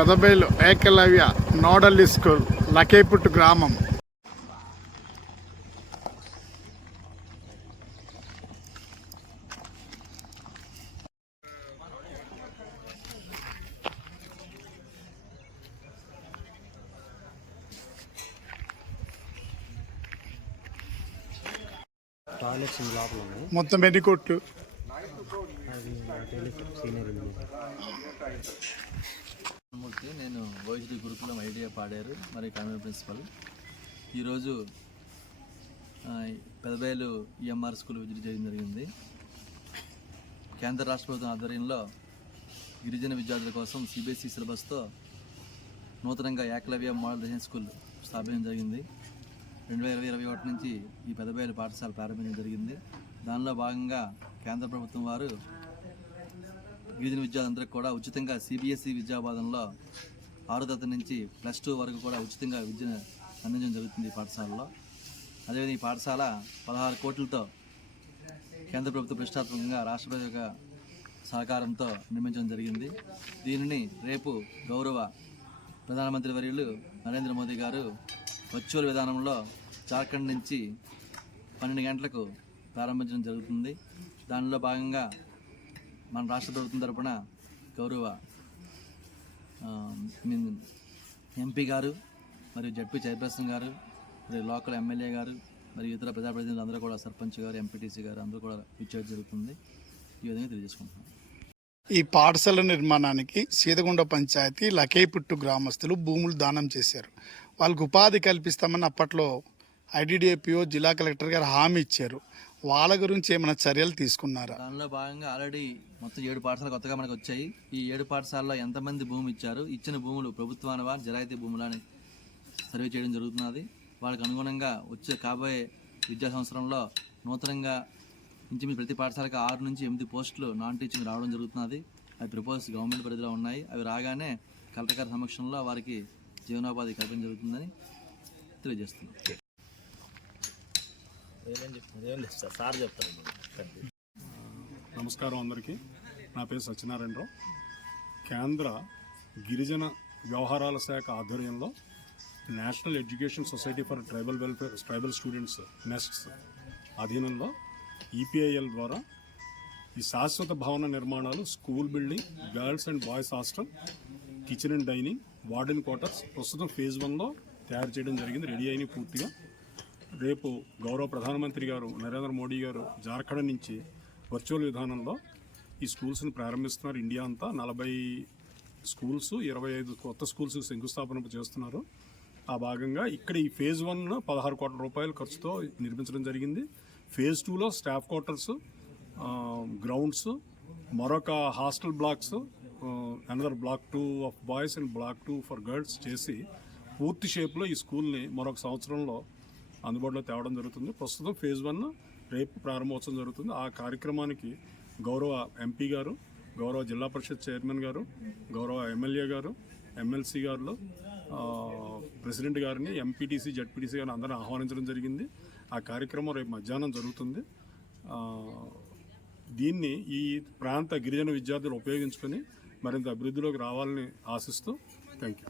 పెదబేలు Eklavya nodal school Lakeputtu గ్రామం. మొత్తం ఎన్ని కోట్లు? సీనియర్ ఇంజనీర్ మూర్తి నేను ఓహెచ్డి గురుకులం పాడారు మరి కాన్వెంట్ ప్రిన్సిపల్. ఈరోజు ఆ, పెదబయలు ఈఎంఆర్ స్కూల్ విజిట్ చేయడం జరిగింది. కేంద్ర రాష్ట్ర ప్రభుత్వం ఆధ్వర్యంలో గిరిజన విద్యార్థుల కోసం సిబిఎస్ఈ సిలబస్తో నూతనంగా ఏకలవ్య మోడల్ రెసిడెన్స్ స్కూల్ స్థాపించడం జరిగింది. రెండు వేల ఇరవై ఒకటి నుంచి ఈ పెదబయలు పాఠశాల ప్రారంభించడం జరిగింది. దానిలో భాగంగా కేంద్ర ప్రభుత్వం వారు గిరిజన విద్యార్థులందరికీ కూడా ఉచితంగా సిబిఎస్ఈ విద్యాబోధనలో ఆరో తరగతి నుంచి ప్లస్ టూ వరకు కూడా ఉచితంగా విద్యను అందించడం జరుగుతుంది ఈ పాఠశాలలో. అదేవిధంగా ఈ పాఠశాల పదహారు కోట్లతో కేంద్ర ప్రభుత్వ ప్రతిష్టాత్మకంగా రాష్ట్ర ప్రభుత్వ యొక్క సహకారంతో నిర్మించడం జరిగింది. దీనిని రేపు గౌరవ ప్రధానమంత్రి వర్యులు నరేంద్ర మోదీ గారు వర్చువల్ విధానంలో జార్ఖండ్ నుంచి పన్నెండు గంటలకు ప్రారంభించడం జరుగుతుంది. దానిలో భాగంగా మన రాష్ట్ర ప్రభుత్వం తరపున గౌరవ ఎంపీ గారు మరియు జడ్పీ చైర్పర్సన్ గారు మరియు లోకల్ ఎమ్మెల్యే గారు మరియు ఇతర ప్రజాప్రతినిధులు అందరూ కూడా సర్పంచ్ గారు ఎంపీటీసీ గారు అందరూ కూడా ఇచ్చేది జరుగుతుంది. ఈ విధంగా తెలియజేసుకుంటున్నాం. ఈ పాఠశాల నిర్మాణానికి సీతగుండ పంచాయతీ లకేపుట్టు గ్రామస్తులు భూములు దానం చేశారు. వాళ్ళకు ఉపాధి కల్పిస్తామని అప్పట్లో ఐడిడిఏపిఓ జిల్లా కలెక్టర్ గారు హామీ ఇచ్చారు. వాళ్ళ గురించి ఏమైనా చర్యలు తీసుకున్నారా? దానిలో భాగంగా ఆల్రెడీ మొత్తం ఏడు పాఠశాలలు కొత్తగా మనకు వచ్చాయి. ఈ ఏడు పాఠశాలలో ఎంతమంది భూమి ఇచ్చారు? ఇచ్చిన భూములు ప్రభుత్వానివా జరాయితీ భూములని సర్వే చేయడం జరుగుతున్నది. వాళ్ళకి అనుగుణంగా వచ్చే కాబోయే విద్యా సంవత్సరంలో నూతనంగా ఇంచుమించు ప్రతి పాఠశాలకు ఆరు నుంచి ఎనిమిది పోస్టులు నాన్ టీచింగ్ రావడం జరుగుతున్నది. అవి ప్రపోజ్ గవర్నమెంట్ పరిధిలో ఉన్నాయి. అవి రాగానే కలెక్టర్ గారి సమక్షంలో వారికి జీవనోపాధి కల్పించడం జరుగుతుందని తెలియజేస్తున్నాం. నమస్కారం అందరికీ. నా పేరు సత్యనారాయణరావు. కేంద్ర గిరిజన వ్యవహారాల శాఖ ఆధ్వర్యంలో national education society for tribal welfare tribal students NESTS అధీనంలో ఈపీఐఎల్ ద్వారా ఈ శాశ్వత భవన నిర్మాణాలు school building girls and boys hostel kitchen and dining warden quarters ప్రస్తుతం ఫేజ్ వన్లో తయారు చేయడం జరిగింది. రెడీ అయినాయి పూర్తిగా. రేపు గౌరవ ప్రధానమంత్రి గారు నరేంద్ర మోడీ గారు జార్ఖండ్ నుంచి వర్చువల్ విధానంలో ఈ స్కూల్స్ని ప్రారంభిస్తున్నారు. ఇండియా అంతా నలభై స్కూల్స్ ఇరవై ఐదు కొత్త స్కూల్స్ శంకుస్థాపన చేస్తున్నారు. ఆ భాగంగా ఇక్కడ ఈ ఫేజ్ వన్ పదహారు కోట్ల రూపాయల ఖర్చుతో నిర్మించడం జరిగింది. ఫేజ్ టూలో స్టాఫ్ క్వార్టర్స్ గ్రౌండ్స్ మరొక hostel blocks another block two of boys and block two for girls చేసి పూర్తి షేప్లో ఈ స్కూల్ని మరొక సంవత్సరంలో అందుబాటులో తేవడం జరుగుతుంది. ప్రస్తుతం ఫేజ్ వన్ రేపు ప్రారంభోత్సవం జరుగుతుంది. ఆ కార్యక్రమానికి గౌరవ ఎంపీ గారు గౌరవ జిల్లా పరిషత్ చైర్మన్ గారు గౌరవ ఎమ్మెల్యే గారు ఎమ్మెల్సీ గారు ప్రెసిడెంట్ గారిని ఎంపీటీసీ జడ్పీటీసీ గారిని అందరిని ఆహ్వానించడం జరిగింది. ఆ కార్యక్రమం రేపు మధ్యాహ్నం జరుగుతుంది. దీన్ని ఈ ప్రాంత గిరిజన విద్యార్థులు ఉపయోగించుకొని మరింత అభివృద్ధిలోకి రావాలని ఆశిస్తూ థ్యాంక్ యూ